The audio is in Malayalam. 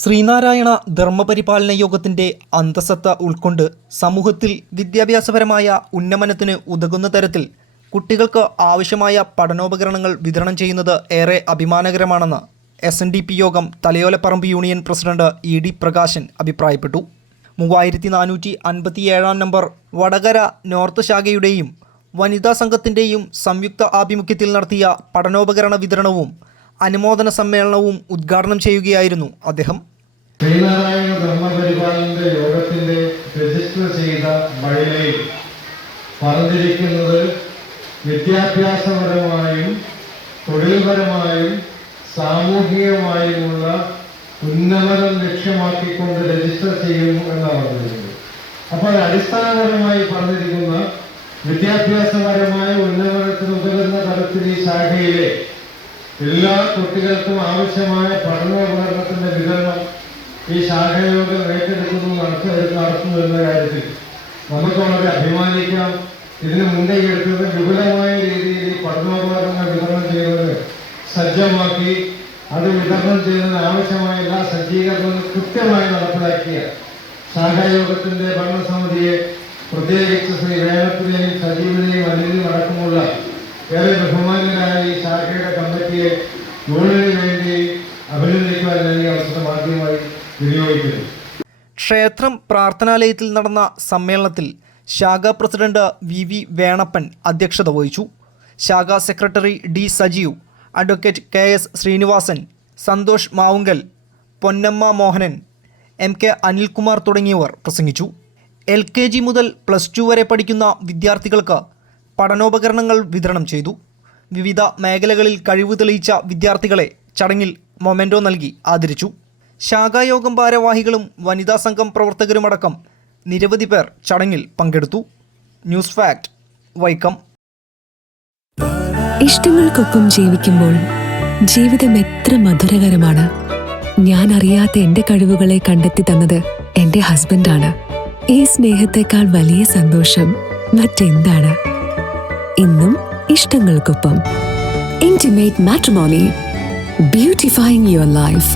ശ്രീനാരായണ ധർമ്മപരിപാലന യോഗത്തിൻ്റെ അന്തസത്ത ഉൾക്കൊണ്ട് സമൂഹത്തിൽ വിദ്യാഭ്യാസപരമായ ഉന്നമനത്തിന് ഉതകുന്ന തരത്തിൽ കുട്ടികൾക്ക് ആവശ്യമായ പഠനോപകരണങ്ങൾ വിതരണം ചെയ്യുന്നത് ഏറെ അഭിമാനകരമാണെന്ന് SNDP യോഗം Thalayolaparambu union president ED Prakashan അഭിപ്രായപ്പെട്ടു. 3457 നമ്പർ വടകര നോർത്ത് ശാഖയുടെയും വനിതാ സംഘത്തിൻ്റെയും സംയുക്ത ആഭിമുഖ്യത്തിൽ നടത്തിയ പഠനോപകരണ വിതരണവും അനുമോദന സമ്മേളനവും ഉദ്ഘാടനം ചെയ്യുകയായിരുന്നു അദ്ദേഹം. ശ്രീനാരായണ ധർമ്മപരിപാലന യോഗത്തിന്റെ രജിസ്റ്റർ ചെയ്ത ബൈലയിൽ പറഞ്ഞിരിക്കുന്നത് വിദ്യാഭ്യാസപരമായും തൊഴിൽപരമായും സാമൂഹികമായുമുള്ള ഉന്നമനം ലക്ഷ്യമാക്കിക്കൊണ്ട് രജിസ്റ്റർ ചെയ്യും എന്നാണ് പറഞ്ഞിരിക്കുന്നത്. അപ്പോൾ അടിസ്ഥാനപരമായി പറഞ്ഞിരിക്കുന്ന വിദ്യാഭ്യാസപരമായ ഉന്നമനത്തിന് ഉതകുന്ന തരത്തിൽ ഈ ശാഖയിലെ എല്ലാ കുട്ടികൾക്കും ആവശ്യമായ പഠനോപകരണത്തിന്റെ വിതരണം ഈ ശാഖയോഗം ഏറ്റെടുക്കുന്നു നടത്തുന്നു എന്ന കാര്യത്തിൽ നമുക്ക് വളരെ അഭിമാനിക്കാം. ഇതിന് മുന്നേ എടുത്തത് വിപുലമായ രീതിയിൽ പഠനോപകരണങ്ങൾ വിതരണം ചെയ്യുന്നത് സജ്ജമാക്കി അത് വിതരണം ചെയ്യുന്നതിന് ആവശ്യമായ എല്ലാ സജ്ജീകരണങ്ങളും കൃത്യമായി നടപ്പിലാക്കിയ ശാഖായോഗത്തിന്റെ ഭരണസമിതിയെ, പ്രത്യേകിച്ച് ശ്രീ വേണത്തിനെയും സജീവനെയും അനിലിനും അടക്കമുള്ള ഏറെ ബഹുമാന്യരായ ഈ ശാഖയുടെ കമ്മിറ്റിയെ യൂണിയന് വേണ്ടി അഭിനന്ദിക്കുവാൻ ഞാൻ ഈ അവസരം ആദ്യമായി വിനിയോഗിക്കുന്നു. ക്ഷേത്രം പ്രാർത്ഥനാലയത്തിൽ നടന്ന സമ്മേളനത്തിൽ ശാഖാ പ്രസിഡന്റ് VV വേണപ്പൻ അധ്യക്ഷത വഹിച്ചു. ശാഖാ secretary D Sajeev, advocate KS Srinivasan, Santhosh Mavunkal, Ponnamma Mohanan, MK Anilkumar തുടങ്ങിയവർ പ്രസംഗിച്ചു. LKG മുതൽ +2 വരെ പഠിക്കുന്ന വിദ്യാർത്ഥികൾക്ക് പഠനോപകരണങ്ങൾ വിതരണം ചെയ്തു. വിവിധ മേഖലകളിൽ കഴിവ് തെളിയിച്ച വിദ്യാർത്ഥികളെ ചടങ്ങിൽ മൊമെൻറ്റോ നൽകി ആദരിച്ചു. ശാഖായോഗം ഭാരവാഹികളും വനിതാ സംഘം പ്രവർത്തകരുമടക്കം നിരവധി പേർ ചടങ്ങിൽ പങ്കെടുത്തു. News fact, Vaikom. ഇഷ്ടങ്ങൾക്കൊപ്പം ജീവിക്കുമ്പോൾ ജീവിതം എത്ര മധുരകരമാണ്. ഞാൻ അറിയാത്ത എന്റെ കഴിവുകളെ കണ്ടെത്തി തന്നത് എന്റെ ഹസ്ബൻഡാണ്. ഈ സ്നേഹത്തെക്കാൾ വലിയ സന്തോഷം മറ്റെന്താണ്? ഇന്നും ഇഷ്ടങ്ങൾക്കൊപ്പം. Intimate matrimony, beautifying your life.